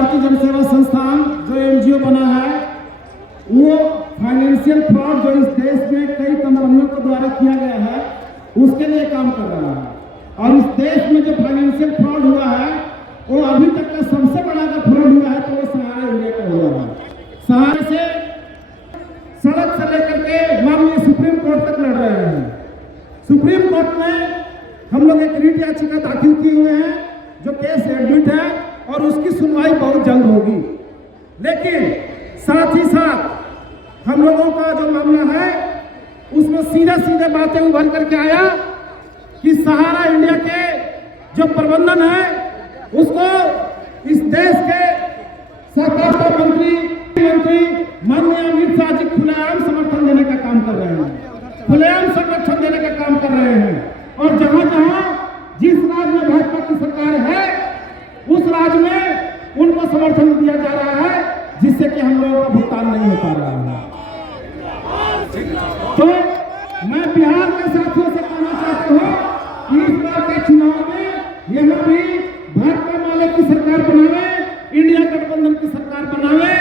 भारतीय जनसेवा संस्थान जो एनजीओ बना है, वो फाइनेंशियल फ्रॉड जो इस देश में कई कंपनियों के द्वारा किया गया है उसके लिए काम कर रहा है। और इस देश में जो फाइनेंशियल फ्रॉड हुआ है वो अभी तक का सबसे बड़ा अगर फ्रॉड हुआ है तो वो सहारा इंडिया का हुआ है। सहारे से सड़क से लेकर के मामले सुप्रीम कोर्ट तक लड़ रहे हैं। सुप्रीम कोर्ट में हम लोग एक रिट याचिका दाखिल किए हुए हैं जो केस एडमिट है और उसकी सुनवाई बहुत जल्द होगी। लेकिन साथ ही साथ हम लोगों का जो मामला है उसमें सीधे बातें उभर करके आया कि सहारा इंडिया के जो प्रबंधन है उसको इस देश के सहकारिता मंत्री माननीय अमित शाह जी खुलेआम समर्थन देने का काम कर रहे हैं, खुलेआम संरक्षण देने का काम कर रहे हैं। और जहां जहां जिस राज्य में भाजपा की सरकार है उस राज्य में उनको समर्थन दिया जा रहा है, जिससे कि हम लोगों का भुगतान नहीं हो पा रहा है। तो मैं बिहार के साथियों से कहना चाहता हूँ कि इस बार के चुनाव में यहाँ भी भाजपा वाले की सरकार बनावे, इंडिया गठबंधन की सरकार बनावे,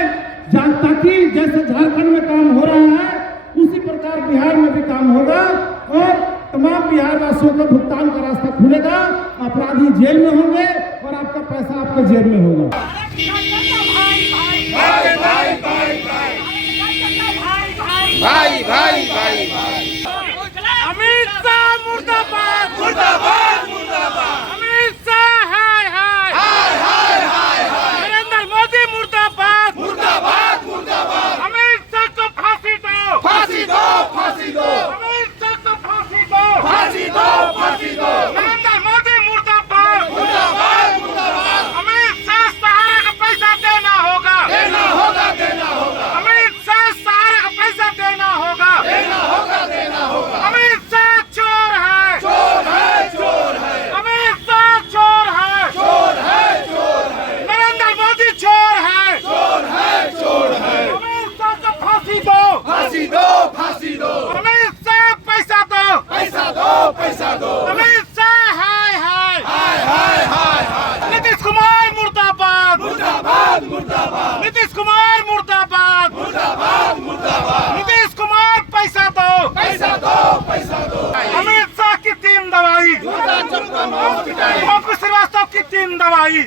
ताकि जैसे झारखंड में काम हो रहा है उसी प्रकार बिहार में भी काम होगा और तमाम बिहार वासियों का भुगतान का रास्ता खुलेगा। अपराधी जेल में होंगे और आपका पैसा आपके जेब में होगा। भाई भाई भाई अमित शाह मुर्दाबाद मुर्दाबाद मुर्दाबाद। अमित शाह हाय हाय हाय हाय हाय हाय। नरेंद्र मोदी मुर्दाबाद मुर्दाबाद मुर्दाबाद। अमित शाह को फांसी दो फांसी दो फांसी दो। अमित शाह को फांसी दो फांसी दो फांसी दो। नरेंद्र मोदी मुर्दाबाद मुर्दाबाद मुर्दाबाद। अमित शाह सहारा का पैसा देना होगा देना होगा देना होगा। अमित शाह सहारा का पैसा देना होगा देना होगा देना होगा। अमित शाह चोर है चोर है चोर है। अमित शाह चोर है चोर है चोर है। नरेंद्र मोदी चोर है चोर है चोर है। अमित शाह को फांसी दो फांसी दो फांसी दो। अमित शाह पैसा दो पैसा दो पैसा दो। अमित शाह हाय हाय हाय हाय हाय हाय। नीतीश कुमार मुर्दाबाद मुर्दाबाद मुर्दाबाद। नीतीश कुमार मुर्दाबाद मुर्दाबाद मुर्दाबाद। नीतीश कुमार पैसा दो पैसा दो पैसा दो। अमित शाह की 3 दवाई पप्पू श्रीवास्तव की 3 दवाई।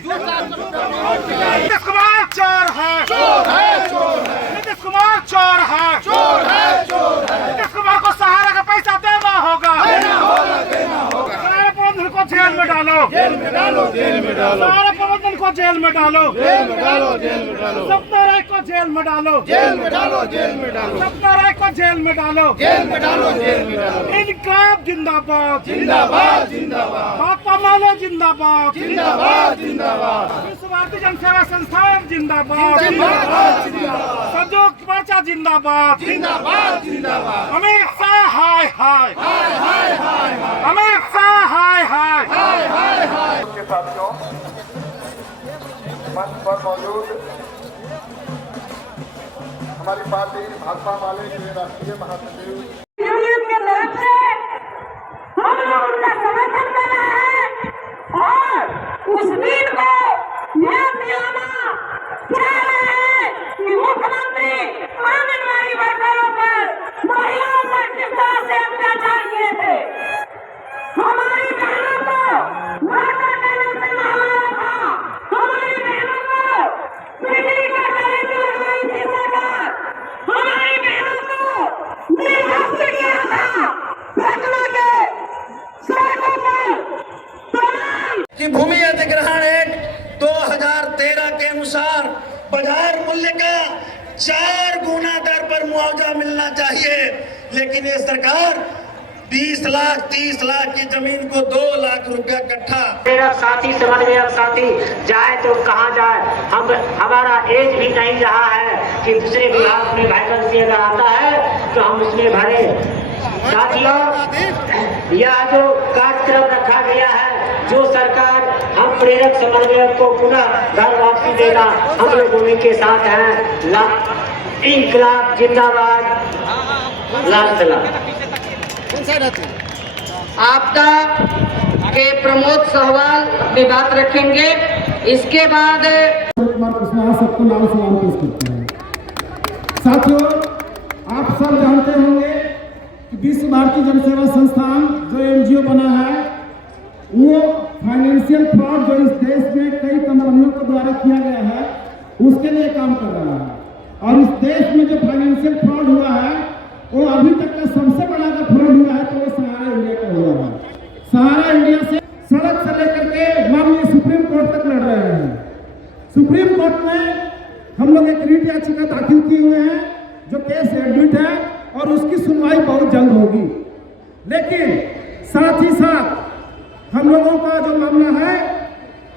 नीतीश कुमार चोर है चोर है चोर है। नीतीश कुमार चोर है चोर है चोर है। नीतीश कुमार को सहारा का पैसा देना होगा देना होगा देना होगा। सारे प्रबंधन को जेल में डालो जेल में डालो जेल में डालो। सारे प्रबंधन को जेल में डालो जेल में डालो जेल में डालो। सपना राय को जेल में डालो जेल में डालो जेल में डालो। सपना राय को जेल में डालो जेल में डालो जेल में डालो। इनकलाब जिंदाबाद जिंदाबाद जिंदाबाद। भाकपा माले जिंदाबाद जिंदाबाद जिंदाबाद। विश्व भारतीय जनसेवा संस्थान जिंदाबाद जिंदाबाद जिंदाबाद। संयुक्त मोर्चा जिंदाबाद जिंदाबाद जिंदाबाद। अमित शाह हाय हाय हाय हाय हाय हाय। अमित शाह हाय हाय हाय हाय हाय। के साथियों, मंच पर मौजूद हमारी पार्टी भाजपा वाले के राष्ट्रीय महासचिव यूनियन के तरफ से हम लोग उनका समर्थन कर रहे हैं और उस नीड को ध्यान दिलाना चाह रहे हैं कि मुख्यमंत्री आंगनबाड़ी वर्करों पर महिलाओं पर किस तरह से अत्याचार किए थे। हमारी बहनों को वाटर देने से नहलाया था, हमारी बहनों को बिजली का कनेक्शन लगवाई थी सरकार, हमारी बहनों को निर्भस्त किया था घटना के सड़कों पर। कि भूमि अधिग्रहण एक्ट 2013 के अनुसार बाजार मूल्य का 4 गुना दर पर मुआवजा मिलना चाहिए, लेकिन ये सरकार 20 लाख 30 लाख की जमीन को 2 लाख रुपया कट्ठा। मेरा साथी समन्वयक साथी जाए तो कहाँ जाए, हमारा एज भी नहीं रहा है कि दूसरे विभाग में वैकेंसी अगर आता है तो हम उसमें भरे। साथियों, यह जो कार्यक्रम रखा गया है, जो सरकार हम प्रेरक समन्वयक को पुनः घर वापसी देना, हम लोग उन्हीं के साथ हैं। इनकलाब जिंदाबाद, लाल सलाम। आपदा के प्रमोद सहवाल अपनी बात रखेंगे। इसके बाद पुष्पहार सबको लाल सलाम पेश करते हैं। साथियों, आप सब जानते होंगे कि विश्व भारती जनसेवा संस्थान जो NGO बना है, वो फाइनेंशियल फ्रॉड जो इस देश में कई कंपनियों के द्वारा किया गया है, उसके लिए काम कर रहा है। और इस देश में जो फाइनेंशियल फ्रॉड हुआ है, वो अभी तक का सबसे बड़ा जो फ्रॉड हुआ है तो वो सहारा इंडिया का हुआ है। सहारा इंडिया से सड़क से लेकर के माननीय सुप्रीम कोर्ट तक लड़ रहे हैं। सुप्रीम कोर्ट में हम लोग एक रीट याचिका दाखिल किए हुए हैं, जो केस एडमिट है और उसकी सुनवाई बहुत जल्द होगी। लेकिन साथ ही साथ हम लोगों का जो मामला है,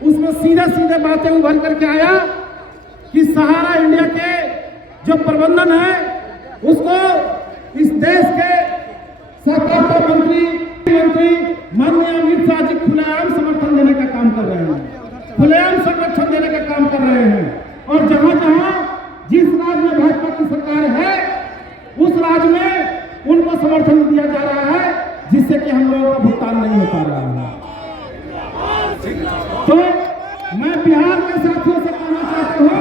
उसमें सीधे सीधे बातें उभर करके आया कि सहारा इंडिया के जो प्रबंधन है, उसको इस देश के सहकारिता मंत्री माननीय अमित शाह जी खुलेआम समर्थन देने का काम कर रहे हैं, खुलेआम संरक्षण देने का काम कर रहे हैं। और जहां जहां जिस राज्य में भाजपा की सरकार है, उस राज्य में उनको समर्थन दिया जा रहा है, जिससे कि हम लोगों का भुगतान नहीं हो पा रहा है। तो मैं बिहार के साथियों से कहना चाहता हूं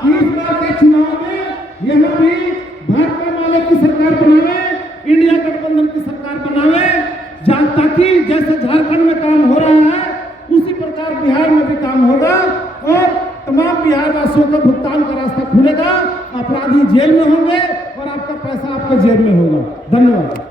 कि इस बार के चुनाव में यहाँ भी भाजपा वाले की सरकार बनावे, इंडिया गठबंधन की सरकार बनावे, ताकि जैसे झारखंड में काम हो रहा है, उसी प्रकार बिहार में भी काम होगा और तमाम बिहार वासियों का भुगतान का रास्ता खुलेगा। अपराधी जेल में होंगे और आपका पैसा आपके जेब में होगा। धन्यवाद।